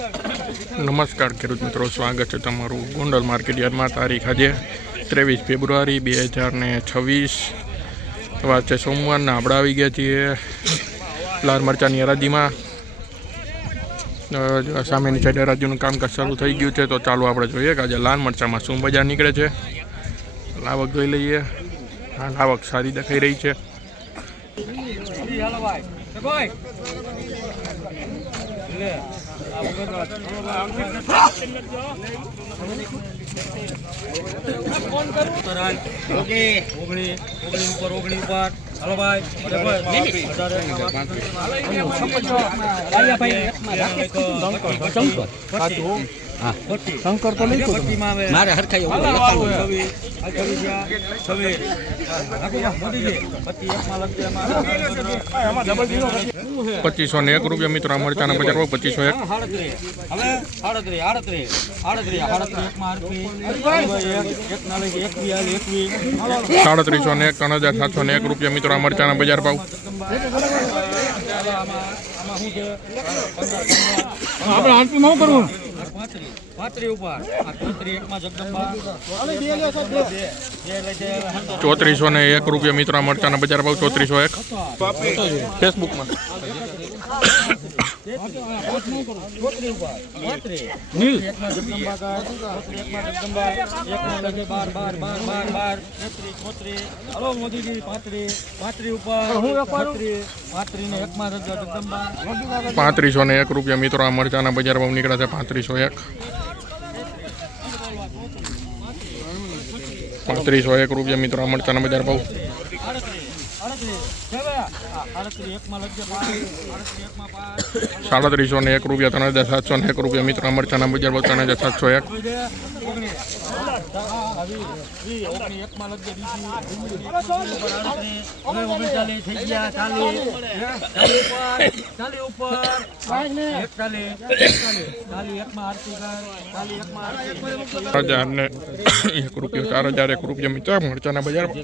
નમસ્કાર ખેડૂત મિત્રો, સ્વાગત છે તમારું ગોંડલ માર્કેટ યાર્ડમાં. તારીખ આજે 23 ફેબ્રુઆરી 2026 વાત છે સોમવારના. આપણે આવી ગયા છીએ લાલ મરચાંની હરાજીમાં. સામેની સાઈડ હરાજીનું કામકાજ શરૂ થઈ ગયું છે, તો ચાલો આપણે જોઈએ કે આજે લાલ મરચાંમાં શું બજાર નીકળે છે. આવક જોઈ લઈએ. હાલ આવક સારી દેખાઈ રહી છે. શંકર તો નહીં મારે હરખાઈ 2501 રૂપિયા મિત્રો. મરચાના બજાર ભાવ 2501. 3701 3701 રૂપિયા મિત્રો. મરચાના બજાર ભાવ. આપણે હાંસી ન કરવું. 3401 રૂપિયા મિત્રો. મરચાના બજાર ભાવ 3401. ફેસબુકમાં ₹3501 રૂપિયા મિત્રો. આ મરચાના બજાર ભાવ નીકળ્યા છે 3501. 3501 રૂપિયા મિત્રો. આ મરચાના બજાર ભાવ. 3701 રૂપિયા. 3701 રૂપિયા મિત્રો. આ મરચાના બજાર ભાવ 3701. 4001 રૂપિયા. 4001 રૂપિયા મિત્રો. મરચાના બજાર ભાવ.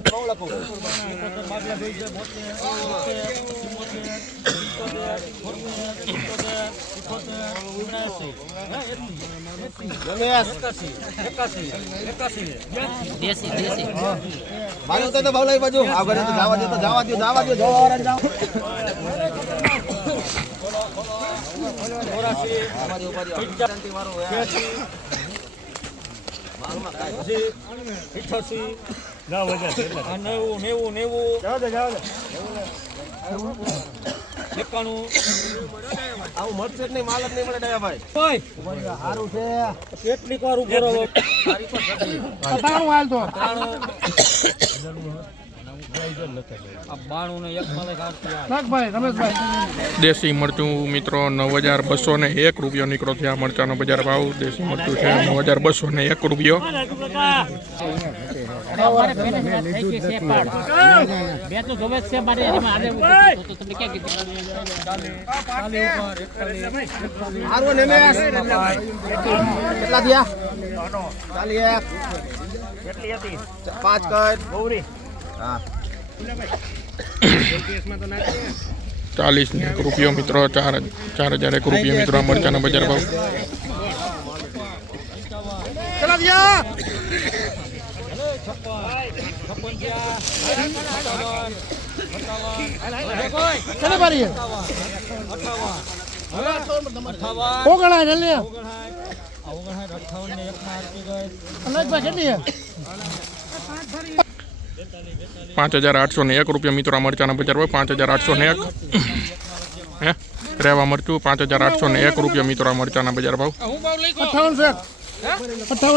કેટલીક વાર ઉભો રહો. દેશી મરચું મિત્રો 9201 રૂપિયો નીકળો છે. આ મરચાનો બજાર ભાવ. દેશી મરચું છે 9201 રૂપિયો. ₹4001 રૂપિયો મિત્રો. 4001 રૂપિયા મિત્રો. મરચાના બજાર ભાવ. ₹5801 રૂપિયા મિત્રો. મરચાના બજાર ભાવ. 5801. હે રેવા મરચું 5801 રૂપિયા મિત્રો. મરચાના બજાર ભાવ. 58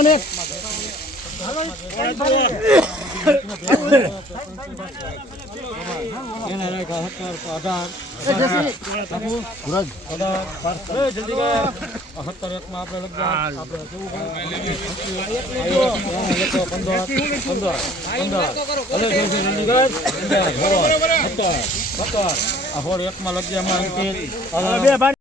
15